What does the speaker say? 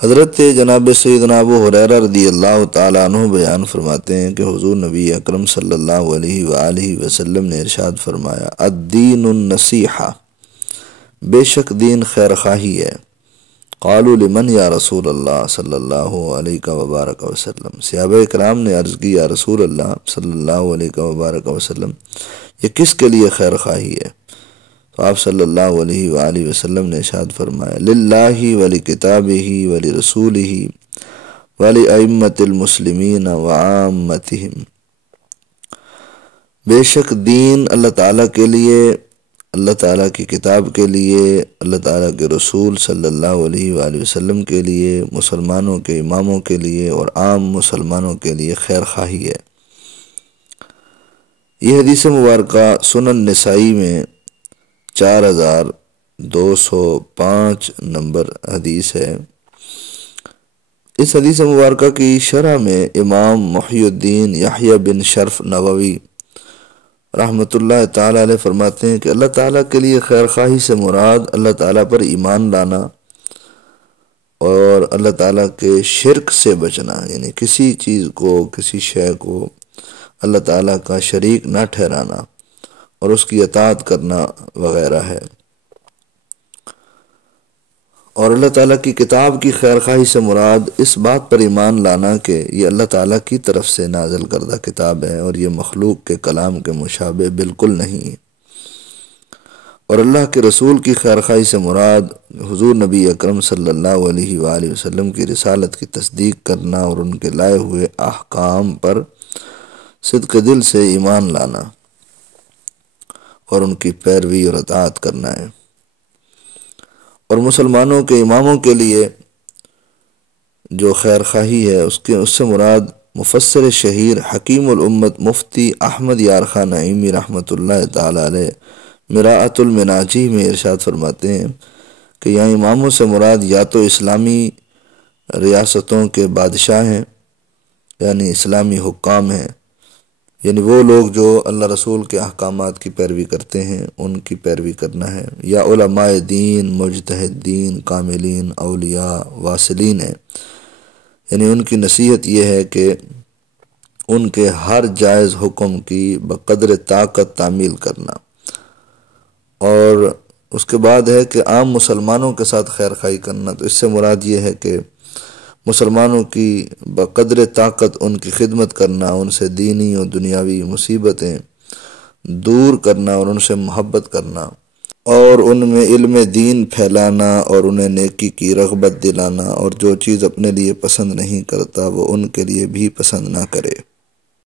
حضرت جناب سیدنا ابو ہریرہ رضی اللہ تعالیٰ عنہ بیان فرماتے ہیں کہ حضور نبی اکرم صلی اللہ علیہ وآلہ وسلم نے ارشاد فرمایا، الدین النصیحہ، بے شک دین خیر خواہی ہے۔ قالوا لمن یا رسول اللہ صلی اللہ علیہ وبارک وسلم، صحابہ کرام نے عرض کی، یا رسول اللہ صلی اللہ علیہ وبارک وسلم، یہ کس کے لیے خیر خواہی ہے؟ تو آپ صلی اللہ علیہ وآلہ وسلم نے ارشاد فرمایا، للہ ولکتابہ ولرسولہ ولائمۃ المسلمین وعامتہم، بے شک دین اللہ تعالیٰ کے لیے، اللہ تعالیٰ کی کتاب کے لیے، اللہ تعالیٰ کے رسول صلی اللہ علیہ وآلہ وسلم کے لیے، مسلمانوں کے اماموں کے لیے اور عام مسلمانوں کے لیے خیر خواہی ہے۔ یہ حدیث مبارکہ سنن نسائی میں 4205 نمبر حدیث ہے۔ اس حدیث مبارکہ کی شرح میں امام محی الدین یحییٰ بن شرف نووی رحمۃ اللہ تعالیٰ علیہ فرماتے ہیں کہ اللہ تعالیٰ کے لیے خیر خواہی سے مراد اللہ تعالیٰ پر ایمان لانا اور اللہ تعالیٰ کے شرک سے بچنا، یعنی کسی چیز کو، کسی شے کو اللہ تعالیٰ کا شریک نہ ٹھہرانا اور اس کی اطاعت کرنا وغیرہ ہے۔ اور اللہ تعالیٰ کی کتاب کی خیر خواہی سے مراد اس بات پر ایمان لانا کہ یہ اللہ تعالیٰ کی طرف سے نازل کردہ کتاب ہے اور یہ مخلوق کے کلام کے مشابہ بالکل نہیں۔ اور اللہ کے رسول کی خیر خواہی سے مراد حضور نبی اکرم صلی اللہ علیہ وآلہ وسلم کی رسالت کی تصدیق کرنا اور ان کے لائے ہوئے احکام پر صدق دل سے ایمان لانا اور ان کی پیروی اور اطاعت کرنا ہے۔ اور مسلمانوں کے اماموں کے لیے جو خیر خواہی ہے اس سے مراد مفسر شہیر حکیم الامت مفتی احمد یار خان نعیمی رحمۃ اللہ تعالی علیہ مراعۃ المناجی میں ارشاد فرماتے ہیں کہ یہاں اماموں سے مراد یا تو اسلامی ریاستوں کے بادشاہ ہیں، یعنی اسلامی حکام ہیں، یعنی وہ لوگ جو اللہ رسول کے احکامات کی پیروی کرتے ہیں ان کی پیروی کرنا ہے، یا علماء دین، مجتہدین، کاملین، اولیاء، واصلین ہیں، یعنی ان کی نصیحت یہ ہے کہ ان کے ہر جائز حکم کی بقدر طاقت تعمیل کرنا۔ اور اس کے بعد ہے کہ عام مسلمانوں کے ساتھ خیر خواہی کرنا، تو اس سے مراد یہ ہے کہ مسلمانوں کی بقدر طاقت ان کی خدمت کرنا، ان سے دینی اور دنیاوی مصیبتیں دور کرنا اور ان سے محبت کرنا، اور ان میں علم دین پھیلانا اور انہیں نیکی کی رغبت دلانا، اور جو چیز اپنے لیے پسند نہیں کرتا وہ ان کے لیے بھی پسند نہ کرے۔